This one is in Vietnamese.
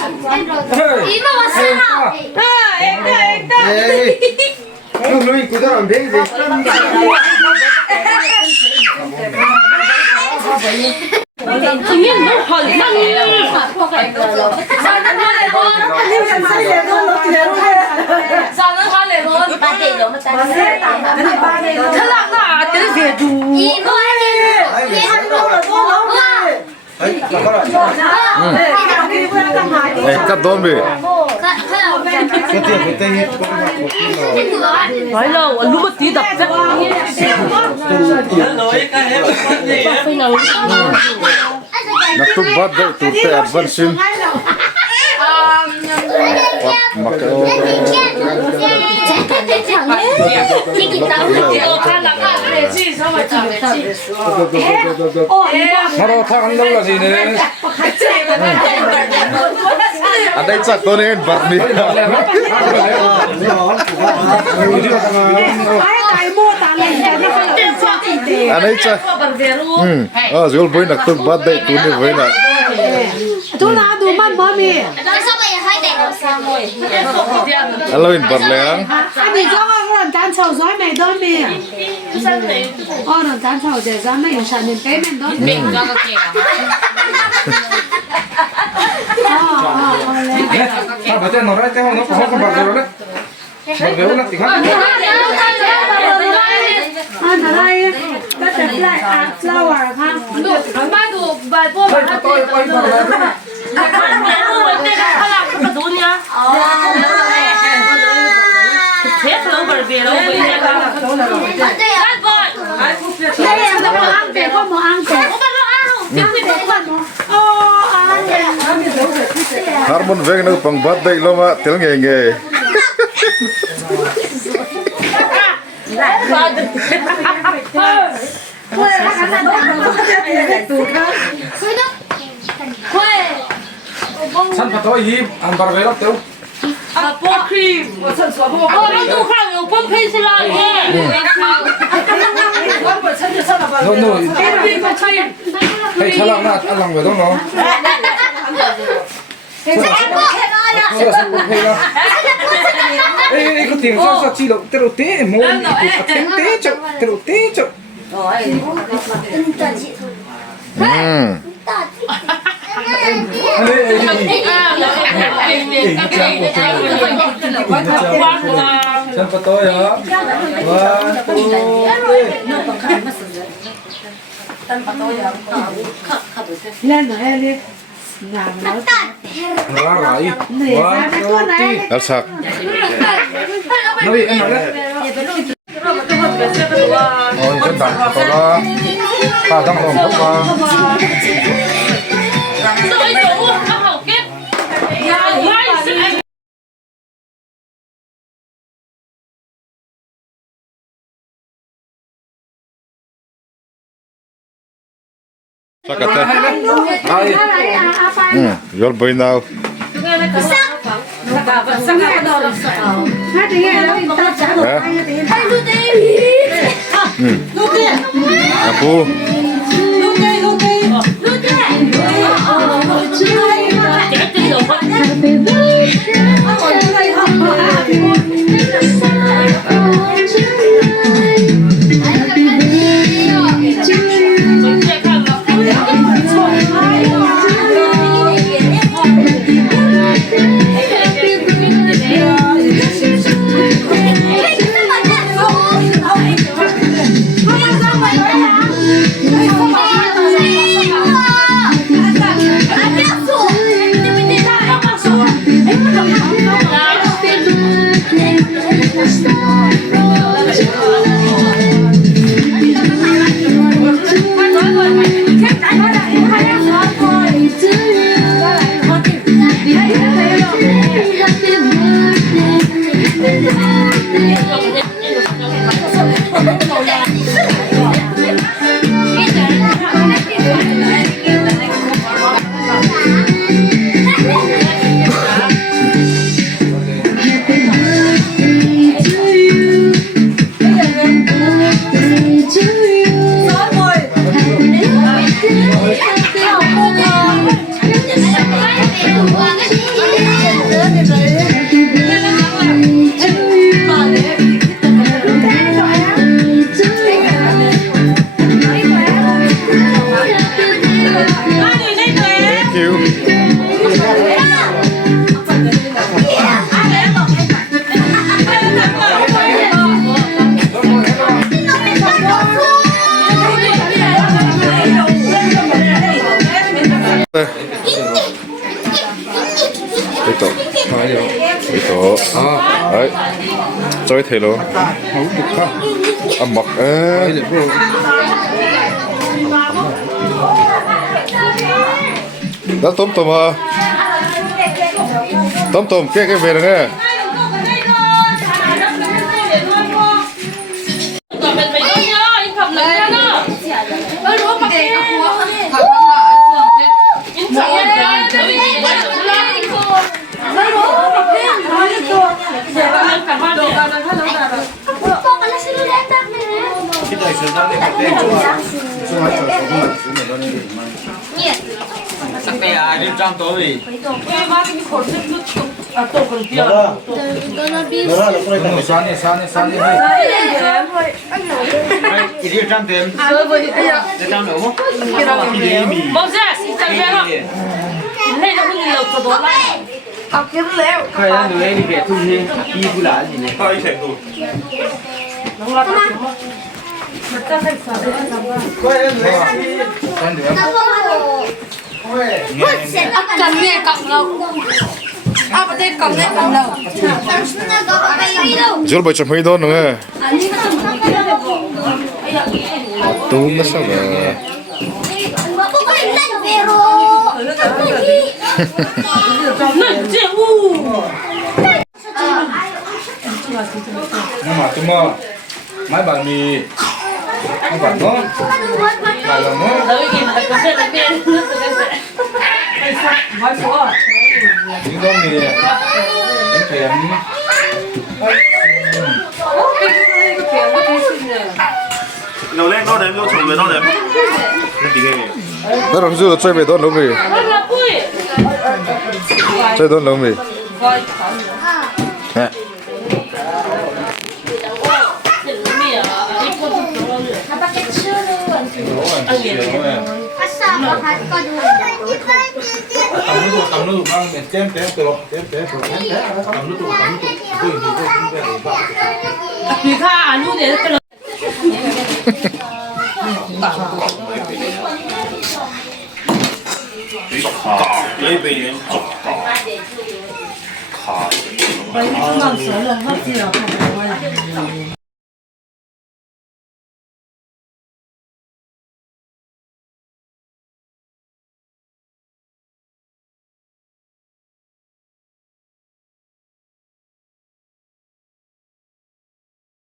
이모 왔어. 형 너희 구달 안 되지? Tự nhiên nó hỏi sang sao nó thay lại luôn ba tỷ luôn mà ta thế là cái gì đủ 이모 cắt đón về nói lâu lúc mà tí đập chắc phải nào nak tu bad deh tu te adversin mak 바로 다 간다고 하지 네. ada icat tu ni barmi ada icat oh Zualbawihi nak tu bad deh tu ni boleh nak tôi là đủ mắt bố mì sao bây giờ hai đẻ sao rồi alawin barleang anh đi cho con làm chán sầu giói mày đó mì con làm chán sầu để ra mày sản nên cái mình đó Berarti Nora itu mau ngomong barberu deh. Barberu nanti kan? anh ở đây ta chặt lại flower ha ba đồ vài bộ mà Tôi quay barberu. thế lâu bởi vì lâu bây giờ đây em có món ăn để có món ăn để harmon veng nak pang bad deh lo mak tel nge nge Zualbawihi barberu tuh. bố cream nó đủ khẳng ở bông phê xí lại No no. Hey chalang na alang betul no. Cái tiếng sao chỉ được tero té mồm, té chọc, tero té chọc. Chân vào tôi hả? lên rồi em đi làm nó Nora lại. để ra cái con này alsak Nabi em nói đấy. Ôi chân đạp của tôi đó. Ta đang làm không mà. tôi đủ không học kiếp sakate Ai. Zualbawihi now hai tiếng nghe đâu ta trả được hai đứa aku Hãy subscribe cho kênh Ghiền Mì Gõ để không bỏ lỡ những video hấp dẫn. chơi thế luôn hấu bục khác mặc bây giờ bro đó tôm tôm à tôm cái về rồi nghe còn mình phải có nhớ anh phẩm lực ra đó tôi đúng mà cái Sakay đi trong tối nó sáng đi hay chỉ đi trong tiền đi trong nữa không bông ra xin chào bé đó này nó không lộc cho đó lại khai ra người đi kẹt thu hiên đi phụ lá gì này coi chạy tụ cầm nghe cầm đâu à bắt đây cầm nghe cầm đâu rồi bây giờ mới đó nữa tôm nó sao vậy nhưng mà tụi mơ mấy bạn mì mấy bạn nó lại là nó đâu gì mà cầm cái này bên những con mì những thèm Nó lên nó đẹp, nó trồng về nó đẹp. Nó tí cái gì? nó làm gì chơi về đó lâu rồi chơi đó lâu rồi tầm nó mang mình chém té từ tầm nó thì kha anh nu để cái lấy về Mấy con sữa là hết gì rồi,